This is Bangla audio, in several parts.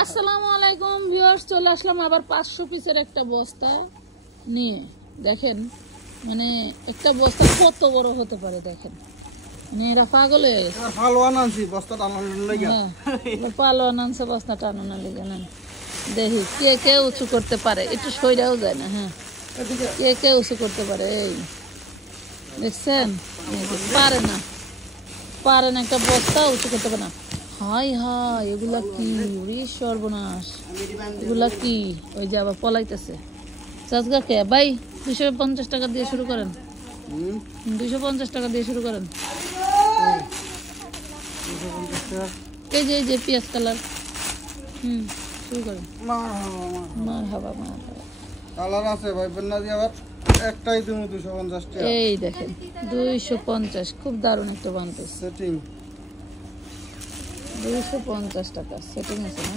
আসসালামু আলাইকুম ভিউয়ার্স, চলে আসলাম আবার 500 পিসের একটা বস্তা নিয়ে। দেখেন মানে একটা বস্তা কত বড় হতে পারে, দেখেন মানে এরা পাগল হয়ে গেছে। পালোয়ান আনছি বস্তা টানানোর লাগা। পালোয়ান আনছে বস্তা টানানোর লাগা। না দেখি কে কে উঁচু করতে পারে, একটু সইরাও যায় না। হ্যাঁ, কে কে উঁচু করতে পারে। এই দেখছেন, পারে না একটা বস্তা উঁচু করতে পারে না। হাই হাই, এগুলা কি রে সর্বনাশ, এগুলা কি? ওই যে আবার পলাইতেছে। চাচগা কে ভাই 250 টাকা দিয়ে শুরু করেন, 250 টাকা দিয়ে শুরু করেন। এই যে পেঁয়াজ কালার, শুরু করেন। মারহাবা কালার আছে ভাই, বেন্না দিয়ে আবার একটাই দিমু 250 টাকা। এই দেখেন 250, খুব দারুণ একটা বানতেছে। সেটিং 250 টাকা সেটিং আছে না?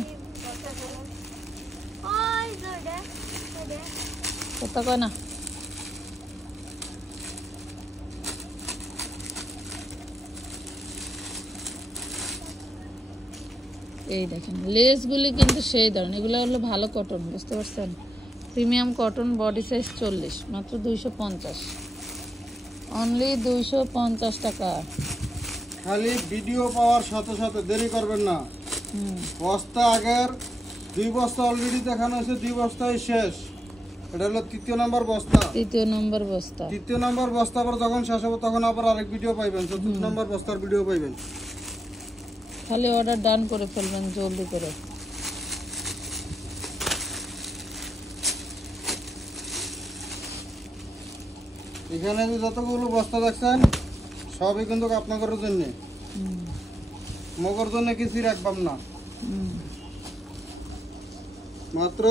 কথা কয় না। এই দেখেন লেসগুলি কিন্তু সেই ধরনের, এগুলো হলো ভালো কটন, বুঝতে পারছেন? প্রিমিয়াম কটন, বডি সাইজ 40, মাত্র 250, অনলি 250 টাকা। খালি ভিডিও পাওয়ার সাথে সাথে দেরি করবেন না। বস্তা আগের 2 বস্তা অলরেডি দেখানো হয়েছে, 2 বস্তাই শেষ। এটা হলো 3য় নাম্বার বস্তা। 3য় নাম্বার বস্তা। 3য় নাম্বার বস্তা আবার যখন শেষ হবে তখন আবার আরেক ভিডিও পাইবেন, 4র্থ নাম্বার বস্তার ভিডিও পাইবেন। খালি অর্ডার ডান করে ফেলবেন জলদি করে। এখানে যে যতগুলো বস্তা দেখছেন সবই কিন্তু আপনাদের জন্য, মগর জন্য কিছুই রাখবাম না। মাত্র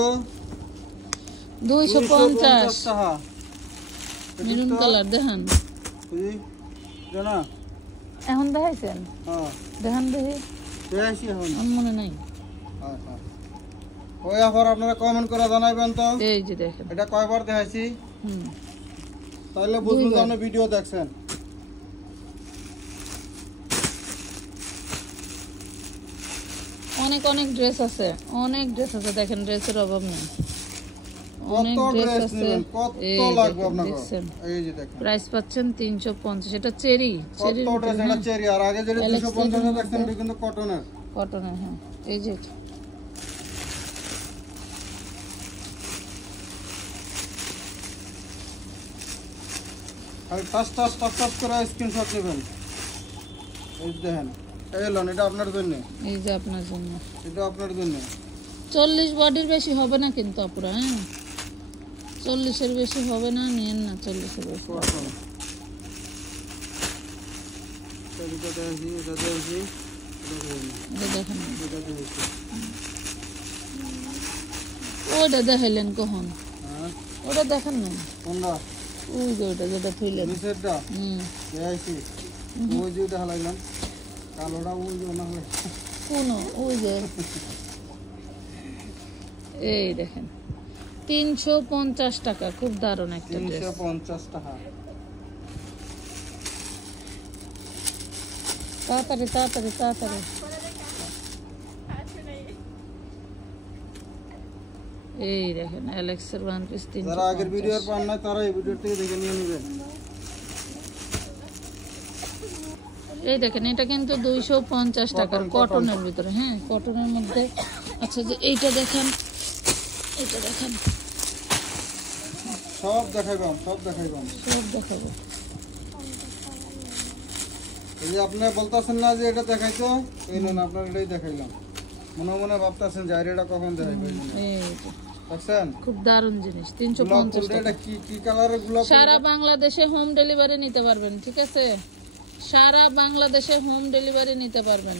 250 টাকা। মেরুন কালার দেখেন, জানা এখন দেখাইছেন? হ্যাঁ দেখেন দেখি, দেখাইছি এখন। আমার মনে নাই। ওই আবার আপনারা কমেন্ট করে জানাইবেন তো। এই যে দেখেন এটা কয়বার দেখাইছি, তাহলে বুঝবেন যে আপনি ভিডিও দেখছেন। অনেক অনেক ড্রেস আছে, অনেক ড্রেস আছে, দেখেন ড্রেসের অভাব নেই। অনেক ড্রেস আছে। কত লাগবে আপনাকে? এই যে দেখেন প্রাইস পাচ্ছেন 350। এটা চেরি, কত ড্রেস, এটা চেরি। আর আগে যেটা 250 দেখছেন এটা কিন্তু কটনের। কটনের, হ্যাঁ এই যে আর টাচ করে স্ক্রিনশট নেবেন। এই দেখেন, এই লন, এটা আপনার জন্য। এই যে আপনার জন্য, এটা আপনার জন্য। 40 বডির বেশি হবে না কিন্তু আপুরা, হ্যাঁ 40-এর বেশি হবে না, নেন না 40-এর বেশি। দেখেন ওটা দেখাইলেন কখন? ওটা দেখেন না, ওই যে ওটা যেটা থইলেন। ওই যে এই দেখেন 350 টাকা, খুব দারুণ একটা ড্রেস। 350 টাকা। তাড়াতাড়ি তাড়াতাড়ি তাড়াতাড়ি। এই দেখেন অ্যালেক্সের ওয়ান পিস 350। যারা আগের ভিডিওর পান না তারা এই ভিডিওটি দেখে নিয়ে নেবেন। এই দেখেন এটা কিন্তু 250 টাকার কটনের ভিতরে, হ্যাঁ কটনের মধ্যে। আচ্ছা যে এইটা দেখেন, এটা দেখেন, সব দেখাবো। এই যে আপনি বলতেছেন না যে এটা দেখাইতো, এই না আপনার এটাই দেখাইলাম। মনে মনে ভাবতেছেন যে এটা কখন দেখাইবেন। দেখছেন খুব দারুণ জিনিস, 350 টাকা। কি কালারের গোলাপ? সারা বাংলাদেশে হোম ডেলিভারি নিতে পারবেন, ঠিক আছে? সারা বাংলাদেশে হোম ডেলিভারি নিতে পারবেন।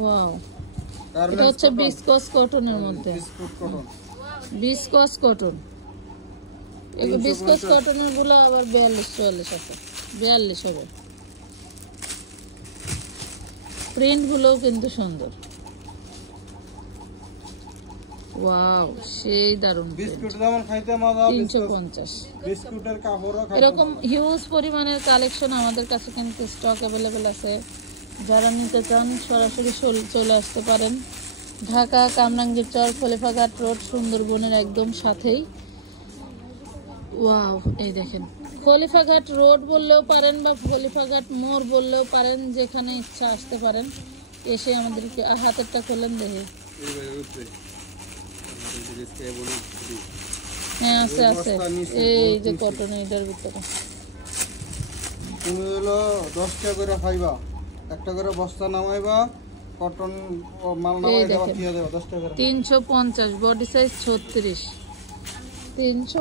ওয়াও, এটা হচ্ছে বিসকস কটনের মধ্যে, বিসকস কটন। এই বিসকস কটনের গুলো আবার 42-44 আছে, 42 হবে। প্রিন্ট গুলোও কিন্তু সুন্দর। ওয়াও, সেই দারুণ। বিস্কুট যেমন খাইতে মজা, 350। বিস্কুটের কাপড়ও খাইতে এরকম হিউজ পরিমাণের কালেকশন আমাদের কাছে কিন্তু স্টক অ্যাভেলেবেল আছে। যারা নিতে চান সরাসরি চলে আসতে পারেন। ঢাকা কামরাঙ্গীরচর খলিফাঘাট রোড, সুন্দরবনের একদম সাথেই। ওয়াও, এই দেখেন, খলিফাঘাট রোড বললেও পারেন বা খলিফাঘাট মোড় বললেও পারেন, যেখানে ইচ্ছা আসতে পারেন। এসে আমাদেরকে হাতেরটা খোলেন দেখে। হ্যাঁ, আছে আছে, এই যে কটন, এটার ভিতরে তুমি হলো 10 টাকা করে খাইবা, একটা করে বস্তা নামাইবা, কটন মাল নামাই দেওয়া, কি দেবা 10 টাকা করে। 350, বডি সাইজ 36, 300।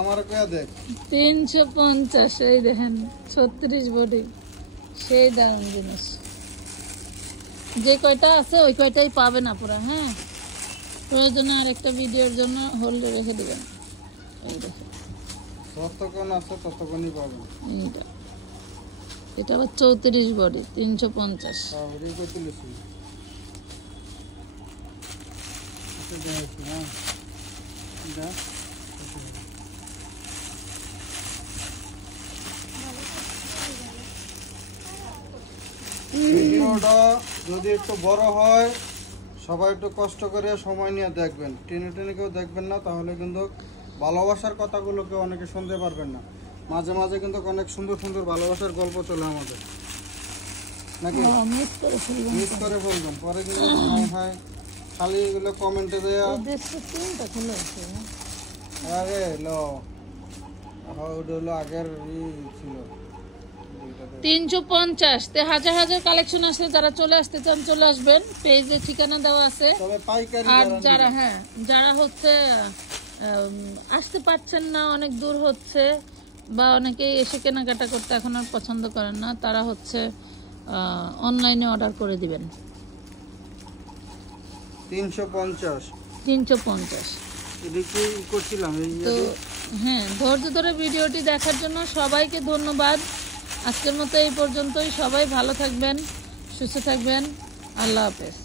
আমার কে দেখ 350, এই দেখেন 36 বডি, সেই দারুণ জিনিস। যে কয়টা আছে ওই কয়টাই পাবেন আপনারা। হ্যাঁ, প্রয়োজনে আরেকটা ভিডিওর জন্য হোল্ডে রেখে দিবেন। এই দেখেন, যতক্ষণ আছে ততক্ষণই পাবেন। এটা আবার 34 বডি, 350। ভিডিওটা যদি একটু বড় হয়, সবাই একটু কষ্ট করে সময় নিয়ে দেখবেন, টেনে টেনে কেউ দেখবেন না, তাহলে কিন্তু ভালোবাসার কথাগুলোকে অনেকে শুনতে পারবেন না। মাঝে মাঝে কিন্তু অনেক সুন্দর সুন্দর ভালোবাসার গল্প চলে আমাদের, নাকি মিস করে ফেলবেন পরে কিন্তু হয় খালি এগুলো কমেন্টে দেয়া আরে লো ওটা হলো আগের ছিল। 350 তে হাজার হাজার কালেকশন আছে। যারা চলে আসতে চান চলে আসবেন, পেজে ঠিকানা দেওয়া আছে। আর যারা যারা হচ্ছে আসতে পারছেন না, অনেক দূর হচ্ছে, বা অনেকেই এসে কেনাকাটা করতে এখন আর পছন্দ করেন না, তারা হচ্ছে অনলাইনে অর্ডার করে দিবেন। 350 তো হ্যাঁ, ধৈর্য ধরে ভিডিওটি দেখার জন্য সবাইকে ধন্যবাদ। আজকের মতো এই পর্যন্তই। সবাই ভালো থাকবেন, সুস্থ থাকবেন। আল্লাহ হাফেজ।